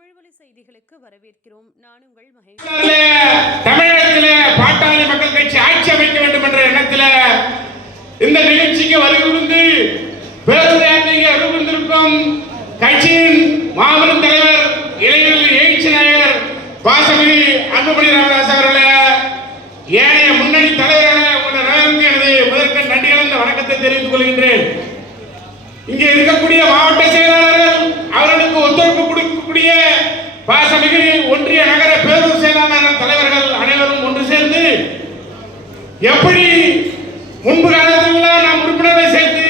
தமிழ்வழி செய்திகளுக்கு வரவேற்கிறோம். நான் உங்கள் மகேஷ். தமிழகத்திலே பாட்டாளி மக்கள் கட்சி ஆட்சி அமைக்க வேண்டும் என்ற எண்ணத்தில் இந்த நிகழ்ச்சிக்கு வருகிருந்து பேருரையாற்றிய அறிவிந்திருக்கும் கட்சியின் மாபெரும் தலைவர் இளைஞர்கள் எழுச்சி நாயகர் பாசமணி அன்புமணி ராமதாஸ் அவர்களே ஏனைய முன்னணி தலைவர்களே உங்கள் நலனுக்கு எனது முதற்கண் நன்றி கலந்த வணக்கத்தை தெரிவித்துக் கொள்கின்றேன். இங்கே இருக்கக்கூடிய மாவட்ட பாசமிகு ஒன்றிய நகர பேரூர் செயலாளர் தலைவர்கள் அனைவரும் ஒன்று சேர்ந்து எப்படி முன்பு காலத்தில் நாம் உறுப்பினரை சேர்த்து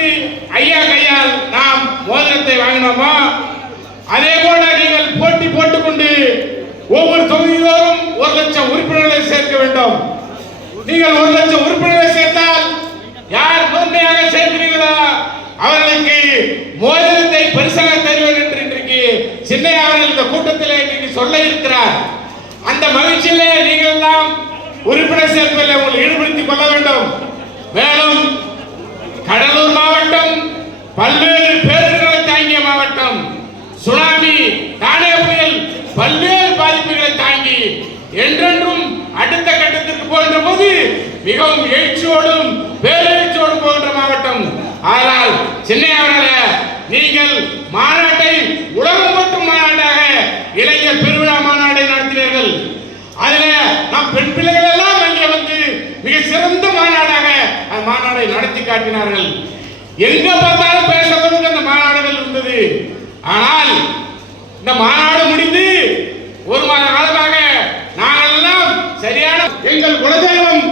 ஐயா கையால் நாம் மோதிரத்தை வாங்கினோமோ அதே போல நீங்கள் போட்டி போட்டுக்கொண்டு ஒவ்வொரு தொகுதிதோறும் ஒரு லட்சம் உறுப்பினர்களை சேர்க்க வேண்டும். நீங்கள் ஒரு லட்சம் உறுப்பினர்களை சேர்த்தால் யார் முதன்மையாக சேர்க்கிறீர்களோ அவர்களுக்கு மோதி பரிசாக தருவேன் என்று இன்றைக்கு சின்னையா அவர்கள் இந்த கூட்டத்தில் இன்றைக்கு சொல்ல இருக்கிறார். அந்த மகிழ்ச்சியிலே நீங்கள் எல்லாம் உறுப்பினர் சேர்ப்பில் உங்களை ஈடுபடுத்திக் கொள்ள வேண்டும். மேலும் கடலூர் மாவட்டம் பல்வேறு பேரிடர்களை தாங்கிய மாவட்டம் சுனாமி தானே புயல் பல்வேறு பாதிப்புகளை தாங்கி என்றென்றும் அடுத்த கட்டத்திற்கு போகின்ற போது மிகவும் எழுச்சியோடும் அதுல நம் பெண் பிள்ளைகள் எல்லாம் அங்கே வந்து மிக சிறந்த மாநாடாக அந்த மாநாடை நடத்தி காட்டினார்கள். எங்க பார்த்தாலும் பேசுறதுக்கு அந்த மாநாடுகள் இருந்தது. ஆனால் இந்த மாநாடு முடிந்து ஒரு மாத காலமாக நாங்கள் எல்லாம் சரியான எங்கள் குலதெய்வம்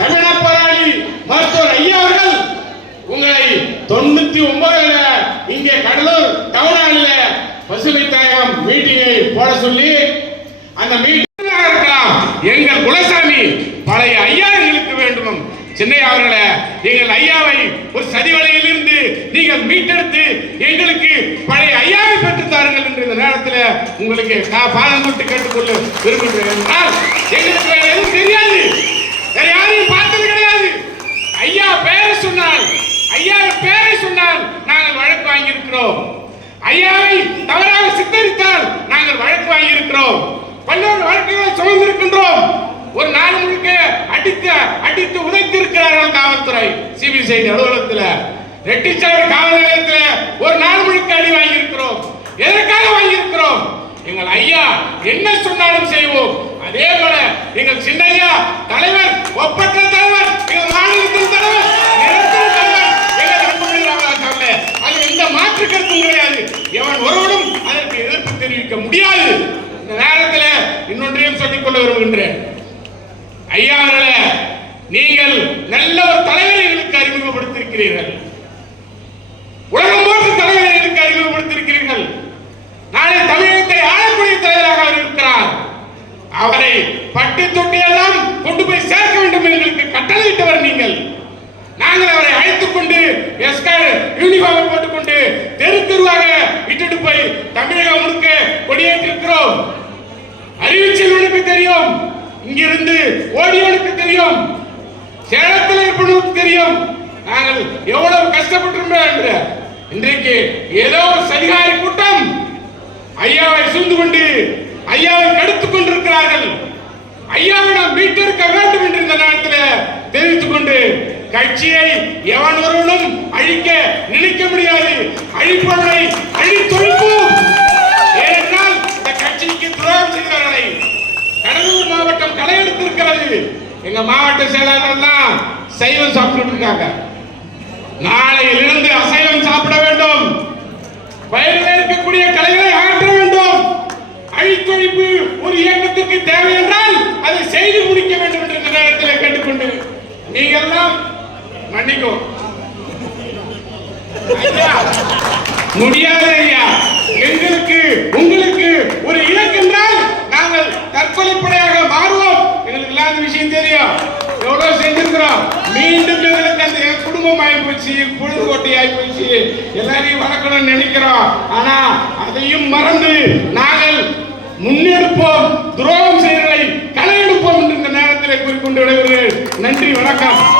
தமிழ போராளி மருத்துவர் ஐயா அவர்கள் உங்களை தொண்ணூத்தி ஒன்பதுல இங்கே கடலூர் டவுனால பசுமை தாயகம் மீட்டிங்கை போட சொல்லி அந்த மீட்டிங் குலசாமி பழைய ஐயா எங்களுக்கு வேண்டும் சென்னை அவர்களே எங்கள் ஐயாவை ஒரு சதிவலையில் இருந்து நீங்கள் மீட்டெடுத்து எங்களுக்கு பழைய ஐயாவை பெற்று தாருங்கள் என்று இந்த நேரத்தில் உங்களுக்கு நான் பாதம் தொட்டு கேட்டுக்கொள்ள விரும்புகிறேன் என்றால் எங்களுக்கு வேற எதுவும் தெரியாது. வேற யாரையும் பார்த்தது கிடையாது. ஐயா பெயரை சொன்னால் ஐயா பெயரை சொன்னால் நாங்கள் வழக்கு வாங்கியிருக்கிறோம். ஐயாவை தவறாக சித்தரித்தால் நாங்கள் வழக்கு வாங்கியிருக்கிறோம். பல்வேறு வழக்குகளை சுமந்திருக்கின்றோம். ஒரு நாள் முழுக்க அடித்து அடித்து உதைத்திருக்கிறார்கள் காவல்துறை. சிபிசிஐடி அலுவலகத்தில். ரெட்டிச்சாவடி காவல் நிலையத்தில் ஒரு நாள் முழுக்க அடி வாங்கியிருக்கிறோம். எதற்காக வாங்கியிருக்கிறோம்? எங்கள் ஐயா என்ன சொன்னாலும் செய்வோம். அதே போல எங்கள் சின்னையா தலைவர் ஒப்பற்ற தலைவர் எங்கள் மாநிலத்தின் தலைவர் எங்கள் அது எந்த மாற்று கருத்தும் கிடையாது. எவன் ஒருவனும் அதற்கு எதிர்ப்பு தெரிவிக்க முடியாது. இந்த நேரத்தில் இன்னொன்றையும் சொல்லிக் கொள்ள விரும்புகின்றேன். ஐயா நீங்கள் நல்ல ஒரு தலைவரை எங்களுக்கு அறிமுகப்படுத்தியிருக்கிறீர்கள். உலகம் போன்ற தலைவரை எங்களுக்கு அறிமுகப்படுத்தியிருக்கிறீர்கள். நாளை தமிழகத்தை ஆளக்கூடிய தலைவராக அவர் இருக்கிறார். அவரை பட்டி தொட்டி எல்லாம் கொண்டு போய் சேர்க்க வேண்டும் எங்களுக்கு கட்டளையிட்டவர் நீங்கள். நாங்கள் அவரை அழைத்துக் கொண்டு எஸ்கார் யூனிஃபார்ம் போட்டுக்கொண்டு தெரு தெருவாக இட்டுட்டு போய் தமிழகம் முழுக்க கொடியேற்றிருக்கிறோம் அறிவிச்சல்வனுக்கு தெரியும் இங்கிருந்து ஓடியவனுக்கு தெரியும். சேலத்தில் இருப்பவனுக்கு தெரியும். நாங்கள் எவ்வளவு கஷ்டப்பட்டிருந்தோம் என்று. இன்றைக்கு ஏதோ ஒரு சதிகாரி கூட்டம். ஐயாவை சூழ்ந்து கொண்டு ஐயாவை கடுத்துக் கொண்டிருக்கிறார்கள். ஐயாவை நாம் மீட்டெடுக்க வேண்டும் என்று இந்த நேரத்தில் தெரிவித்துக் கொண்டு கட்சியை எவன் ஒருவனும் அழிக்க நினைக்க முடியாது. அழிப்பவர்களை அழித்து ஏனென்றால் இந்த கட்சிக்கு துரோகம் செய்தவர்களை கடலூர் மாவட்டம் களை எடுத்திருக்கிறது எங்க மாவட்ட செயலாளர் எல்லாம் சைவம் சாப்பிட்டு இருக்காங்க நாளையிலிருந்து அசைவம் சாப்பிட வேண்டும். வயதில் இருக்கக்கூடிய கலைகளை அகற்ற வேண்டும். அழித்தொழிப்பு ஒரு இயக்கத்திற்கு தேவை என்றால் அதை செய்து முடிக்க வேண்டும் என்று இந்த நேரத்தில் கேட்டுக்கொண்டு நீங்க எல்லாம் மன்னிக்கும் ஐயா, முடியாது ஐயா. எங்களுக்கு உங்களுக்கு ஒரு இலக்கு என்றால் நாங்கள் தற்கொலைப்படையாக மாறுவோம் எங்களுக்கு எல்லாம் அந்த விஷயம் தெரியும். எவ்வளவு செஞ்சிருக்கிறோம்? மீண்டும் எங்களுக்கு அந்த குடும்பம் ஆயிப்போச்சு போச்சு பொழுதுகோட்டை ஆயிப்போச்சு. போச்சு எல்லாரையும் வளர்க்கணும்னு நினைக்கிறோம். ஆனா அதையும் மறந்து நாங்கள் முன்னெடுப்போம் துரோகம் செய்யறதை களை எடுப்போம் என்ற இந்த நேரத்தில் குறிக்கொண்டு விடைபெறுகிறேன். நன்றி வணக்கம்.